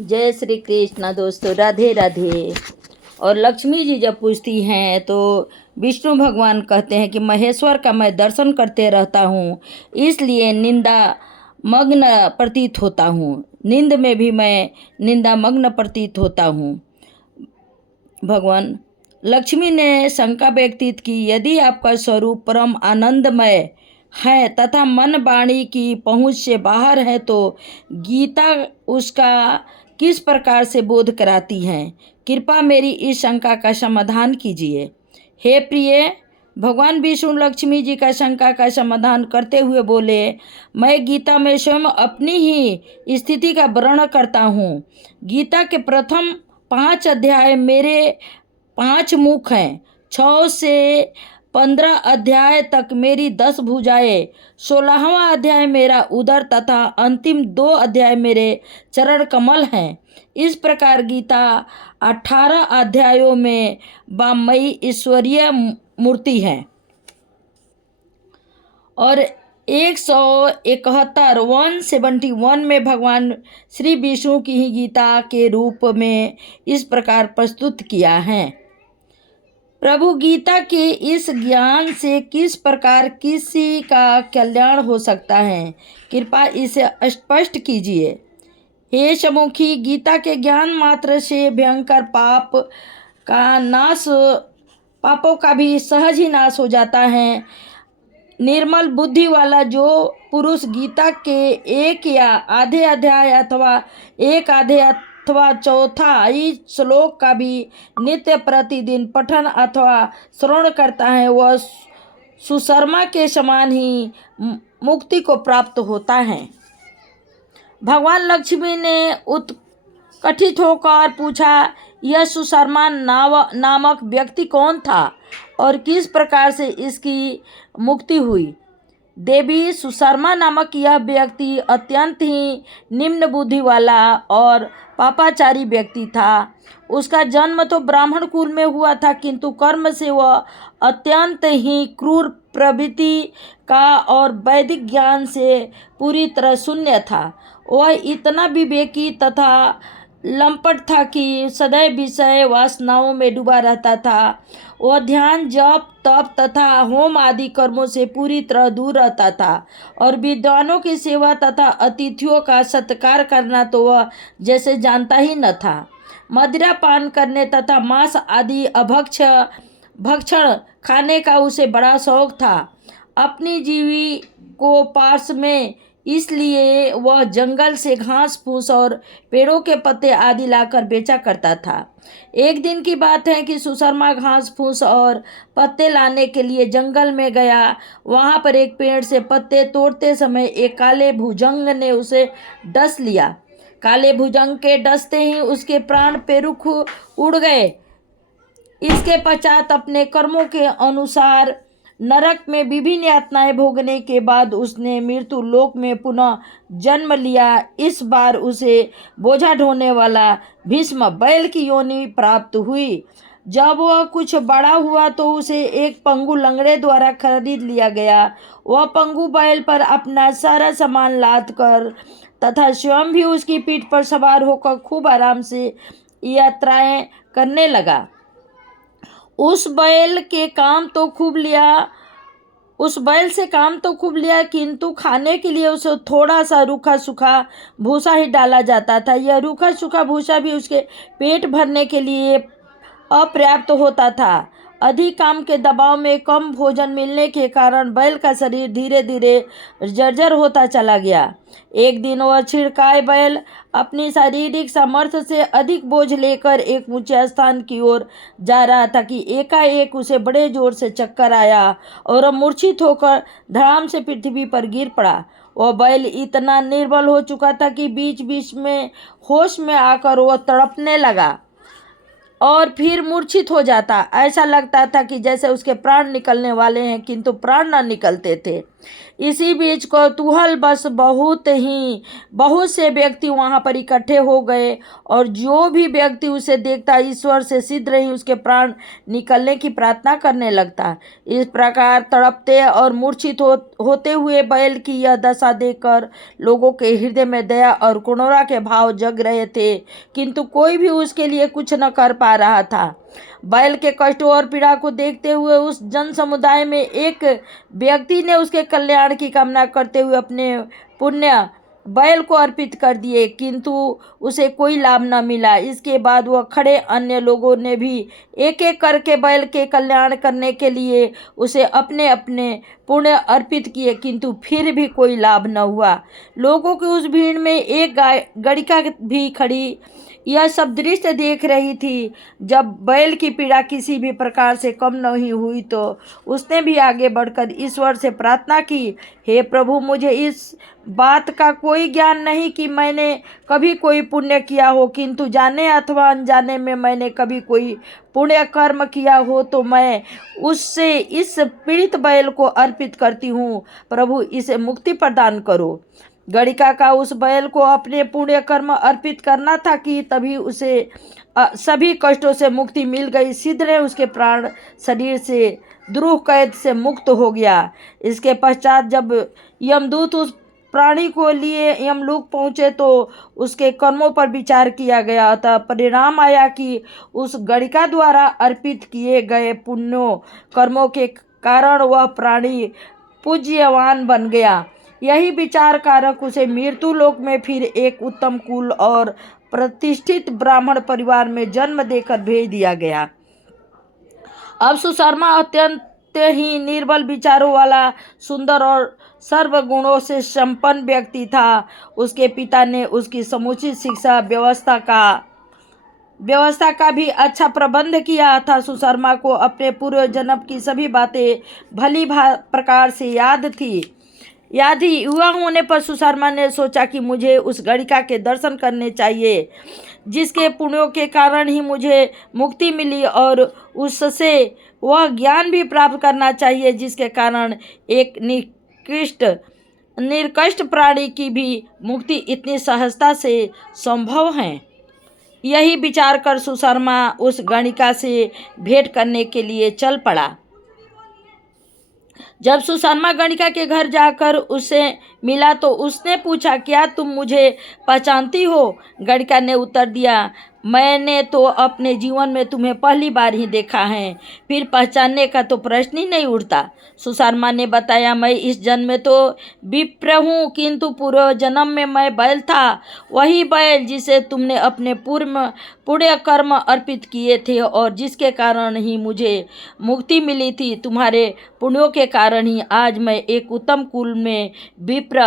जय श्री कृष्ण दोस्तों, राधे राधे। और लक्ष्मी जी जब पूछती हैं तो विष्णु भगवान कहते हैं कि महेश्वर का मैं दर्शन करते रहता हूँ, इसलिए निंदा मग्न प्रतीत होता हूँ। नींद में भी मैं निंदा मग्न प्रतीत होता हूँ। भगवान लक्ष्मी ने शंका व्यक्तित की, यदि आपका स्वरूप परम आनंदमय है तथा मन वाणी की पहुँच से बाहर है तो गीता उसका किस प्रकार से बोध कराती है? कृपा मेरी इस शंका का समाधान कीजिए। हे प्रिय, भगवान विष्णु लक्ष्मी जी का शंका का समाधान करते हुए बोले, मैं गीता में स्वयं अपनी ही स्थिति का वर्णन करता हूँ। गीता के प्रथम 5 अध्याय मेरे 5 मुख हैं, 6 से 15 अध्याय तक मेरी 10 भुजाएं, 16वां अध्याय मेरा उदर तथा अंतिम 2 अध्याय मेरे चरण कमल हैं। इस प्रकार गीता 18 अध्यायों में वामयी ईश्वरीय मूर्ति है और 171 में भगवान श्री विष्णु की ही गीता के रूप में इस प्रकार प्रस्तुत किया है। प्रभु, गीता के इस ज्ञान से किस प्रकार किसी का कल्याण हो सकता है? कृपा इसे स्पष्ट कीजिए। हे सम्मुखी, गीता के ज्ञान मात्र से भयंकर पापों का भी सहज ही नाश हो जाता है। निर्मल बुद्धि वाला जो पुरुष गीता के एक या आधे अध्याय अथवा एक आधे अथवा चौथाई श्लोक का भी नित्य प्रतिदिन पठन अथवा श्रवण करता है, वह सुशर्मा के समान ही मुक्ति को प्राप्त होता है। भगवान लक्ष्मी ने उत्कंठित होकर पूछा, यह सुशर्मा नामक व्यक्ति कौन था और किस प्रकार से इसकी मुक्ति हुई? देवी, सुशर्मा नामक यह व्यक्ति अत्यंत ही निम्न बुद्धि वाला और पापाचारी व्यक्ति था। उसका जन्म तो ब्राह्मण कुल में हुआ था, किंतु कर्म से वह अत्यंत ही क्रूर प्रवृत्ति का और वैदिक ज्ञान से पूरी तरह शून्य था। वह इतना विवेकी तथा लंपट था कि सदैव विषय वासनाओं में डूबा रहता था। वह ध्यान, जप, तप तथा होम आदि कर्मों से पूरी तरह दूर रहता था और विद्वानों की सेवा तथा अतिथियों का सत्कार करना तो वह जैसे जानता ही न था। मदिरा पान करने तथा मांस आदि भक्षण खाने का उसे बड़ा शौक था। अपनी जीवी को पार्श्व में इसलिए वह जंगल से घास फूस और पेड़ों के पत्ते आदि लाकर बेचा करता था। एक दिन की बात है कि सुशर्मा घास फूस और पत्ते लाने के लिए जंगल में गया। वहां पर एक पेड़ से पत्ते तोड़ते समय एक काले भुजंग ने उसे डस लिया। काले भुजंग के डसते ही उसके प्राण पेरुख उड़ गए। इसके पश्चात अपने कर्मों के अनुसार नरक में विभिन्न यातनाएं भोगने के बाद उसने मृत्यु लोक में पुनः जन्म लिया। इस बार उसे बोझा ढोने वाला भीष्म बैल की योनि प्राप्त हुई। जब वह कुछ बड़ा हुआ तो उसे एक पंगु लंगड़े द्वारा खरीद लिया गया। वह पंगु बैल पर अपना सारा सामान लाद कर तथा स्वयं भी उसकी पीठ पर सवार होकर खूब आराम से यात्राएं करने लगा। उस बैल से काम तो खूब लिया, किंतु खाने के लिए उसे थोड़ा सा रूखा सूखा भूसा ही डाला जाता था। यह रूखा सूखा भूसा भी उसके पेट भरने के लिए अपर्याप्त होता था। अधिक काम के दबाव में कम भोजन मिलने के कारण बैल का शरीर धीरे धीरे जर्जर होता चला गया। एक दिन वह छिड़काए बैल अपनी शारीरिक सामर्थ्य से अधिक बोझ लेकर एक ऊंचे स्थान की ओर जा रहा था कि एकाएक उसे बड़े जोर से चक्कर आया और वह मूर्छित होकर धड़ाम से पृथ्वी पर गिर पड़ा। वह बैल इतना निर्बल हो चुका था कि बीच बीच में होश में आकर वह तड़पने लगा और फिर मूर्छित हो जाता। ऐसा लगता था कि जैसे उसके प्राण निकलने वाले हैं, किंतु प्राण न निकलते थे। इसी बीच कौतूहल बस बहुत से व्यक्ति वहां पर इकट्ठे हो गए, और जो भी व्यक्ति उसे देखता ईश्वर से शीघ्र ही उसके प्राण निकलने की प्रार्थना करने लगता। इस प्रकार तड़पते और मूर्छित होते हुए बैल की यह दशा देखकर लोगों के हृदय में दया और करुणा के भाव जग रहे थे, किंतु कोई भी उसके लिए कुछ न कर पा रहा था। बैल के कष्टों और पीड़ा को देखते हुए उस जन समुदाय में एक व्यक्ति ने उसके कल्याण की कामना करते हुए अपने पुण्य बैल को अर्पित कर दिए, किंतु उसे कोई लाभ न मिला। इसके बाद वह खड़े अन्य लोगों ने भी एक एक करके बैल के कल्याण करने के लिए उसे अपने अपने पुण्य अर्पित किए, किंतु फिर भी कोई लाभ न हुआ। लोगों की उस भीड़ में एक गड़िका भी खड़ी यह सब दृश्य देख रही थी। जब बैल की पीड़ा किसी भी प्रकार से कम नहीं हुई तो उसने भी आगे बढ़कर ईश्वर से प्रार्थना की, हे प्रभु, मुझे इस बात का कोई ज्ञान नहीं कि मैंने कभी कोई पुण्य किया हो, किंतु जाने अथवा अनजाने में मैंने कभी कोई पुण्य कर्म किया हो तो मैं उससे इस पीड़ित बैल को अर्पित करती हूँ। प्रभु, इसे मुक्ति प्रदान करो। गणिका का उस बैल को अपने पुण्य कर्म अर्पित करना था कि तभी उसे सभी कष्टों से मुक्ति मिल गई। शीघ्र उसके प्राण शरीर से द्रूह कैद से मुक्त हो गया। इसके पश्चात जब यमदूत उस प्राणी को लिए यमलोक पहुँचे तो उसके कर्मों पर विचार किया गया। अतः परिणाम आया कि उस गणिका द्वारा अर्पित किए गए पुण्यों कर्मों के कारण वह प्राणी पूज्यवान बन गया। यही विचार कारक उसे मृत्यु लोक में फिर एक उत्तम कुल और प्रतिष्ठित ब्राह्मण परिवार में जन्म देकर भेज दिया गया। अब सुशर्मा अत्यंत ही निर्बल विचारों वाला, सुंदर और सर्वगुणों से संपन्न व्यक्ति था। उसके पिता ने उसकी समुचित शिक्षा व्यवस्था का भी अच्छा प्रबंध किया था। सुशर्मा को अपने पूर्व जन्म की सभी बातें भली प्रकार से याद ही युवा होने पर सुशर्मा ने सोचा कि मुझे उस गणिका के दर्शन करने चाहिए, जिसके पुण्यों के कारण ही मुझे मुक्ति मिली, और उससे वह ज्ञान भी प्राप्त करना चाहिए जिसके कारण एक निर्कष्ट प्राणी की भी मुक्ति इतनी सहजता से संभव है। यही विचार कर सुशर्मा उस गणिका से भेंट करने के लिए चल पड़ा। जब सुशर्मा गणिका के घर जाकर उसे मिला तो उसने पूछा, क्या तुम मुझे पहचानती हो? गणिका ने उत्तर दिया, मैंने तो अपने जीवन में तुम्हें पहली बार ही देखा है, फिर पहचानने का तो प्रश्न ही नहीं उठता। सुशर्मा ने बताया, मैं इस जन्म में तो विप्र हूँ, किंतु पूर्व जन्म में मैं बैल था, वही बैल जिसे तुमने अपने पुण्य कर्म अर्पित किए थे और जिसके कारण ही मुझे मुक्ति मिली थी। तुम्हारे पुण्यों के कारण ही आज मैं एक उत्तम कुल में विप्र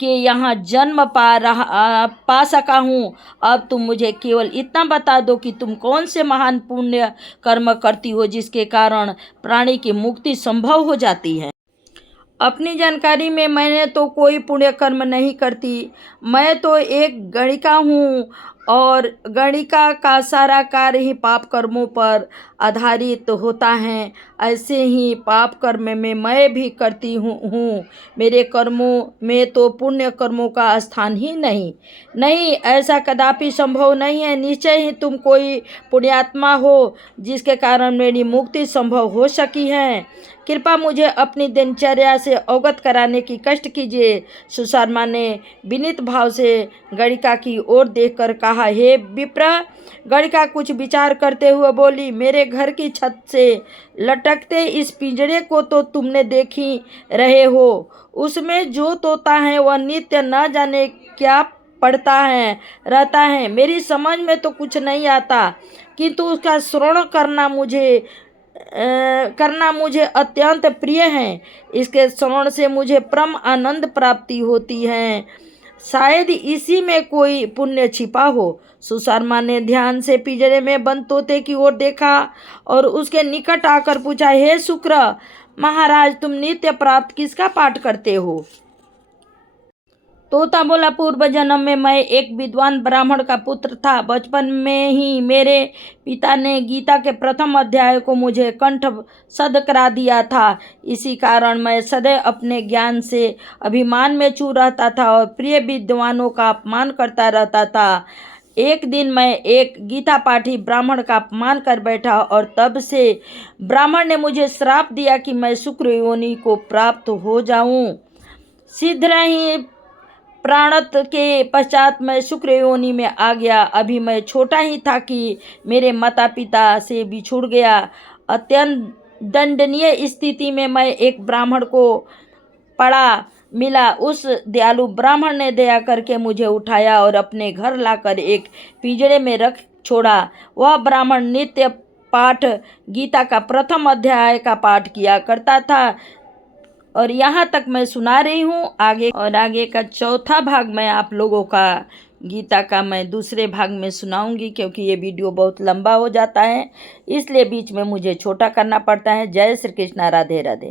के यहाँ जन्म पा सका हूँ। अब तुम मुझे केवल इतना बता दो कि तुम कौन से महान पुण्य कर्म करती हो जिसके कारण प्राणी की मुक्ति संभव हो जाती है। अपनी जानकारी में मैंने तो कोई पुण्य कर्म नहीं करती। मैं तो एक गणिका हूँ और गणिका का सारा कार्य ही पाप कर्मों पर आधारित होता है। ऐसे ही पाप कर्म में मैं भी करती हूँ। मेरे कर्मों में तो पुण्य कर्मों का स्थान ही नहीं, ऐसा कदापि संभव नहीं है। निश्चय ही तुम कोई पुण्यात्मा हो जिसके कारण मेरी मुक्ति संभव हो सकी है। कृपया मुझे अपनी दिनचर्या से अवगत कराने की कष्ट कीजिए। सुशर्मा ने विनीत भाव से गणिका की ओर देखकर कहा, हे विप्र। गणिका कुछ विचार करते हुए बोली, मेरे घर की छत से लटकते इस पिंजरे को तो तुमने देख ही रहे हो। उसमें जो तोता है वह नित्य न जाने क्या पढ़ता रहता है। मेरी समझ में तो कुछ नहीं आता, किंतु उसका श्रवण करना मुझे अत्यंत प्रिय है। इसके श्रवण से मुझे परम आनंद प्राप्ति होती है। शायद इसी में कोई पुण्य छिपा हो। सुशर्मा ने ध्यान से पिंजरे में बंद तोते की ओर देखा और उसके निकट आकर पूछा, हे शुक्र महाराज, तुम नित्य प्राप्त किसका पाठ करते हो? तोता बोला, पूर्व जन्म में मैं एक विद्वान ब्राह्मण का पुत्र था। बचपन में ही मेरे पिता ने गीता के प्रथम अध्याय को मुझे कंठस्थ करा दिया था। इसी कारण मैं सदैव अपने ज्ञान से अभिमान में चूर रहता था और प्रिय विद्वानों का अपमान करता रहता था। एक दिन मैं एक गीता पाठी ब्राह्मण का अपमान कर बैठा और तब से ब्राह्मण ने मुझे श्राप दिया कि मैं शुक्र योनि को प्राप्त हो जाऊं। शीघ्र ही प्राणत के पश्चात मैं शुक्र योनि में आ गया। अभी मैं छोटा ही था कि मेरे माता पिता से बिछुड़ गया। अत्यंत दंडनीय स्थिति में मैं एक ब्राह्मण को पड़ा मिला। उस दयालु ब्राह्मण ने दया करके मुझे उठाया और अपने घर लाकर एक पिंजरे में रख छोड़ा। वह ब्राह्मण नित्य पाठ गीता का प्रथम अध्याय का पाठ किया करता था और यहाँ तक मैं सुना रही हूँ। आगे का चौथा भाग मैं आप लोगों का गीता का मैं दूसरे भाग में सुनाऊंगी, क्योंकि ये वीडियो बहुत लंबा हो जाता है, इसलिए बीच में मुझे छोटा करना पड़ता है। जय श्री कृष्णा, राधे राधे।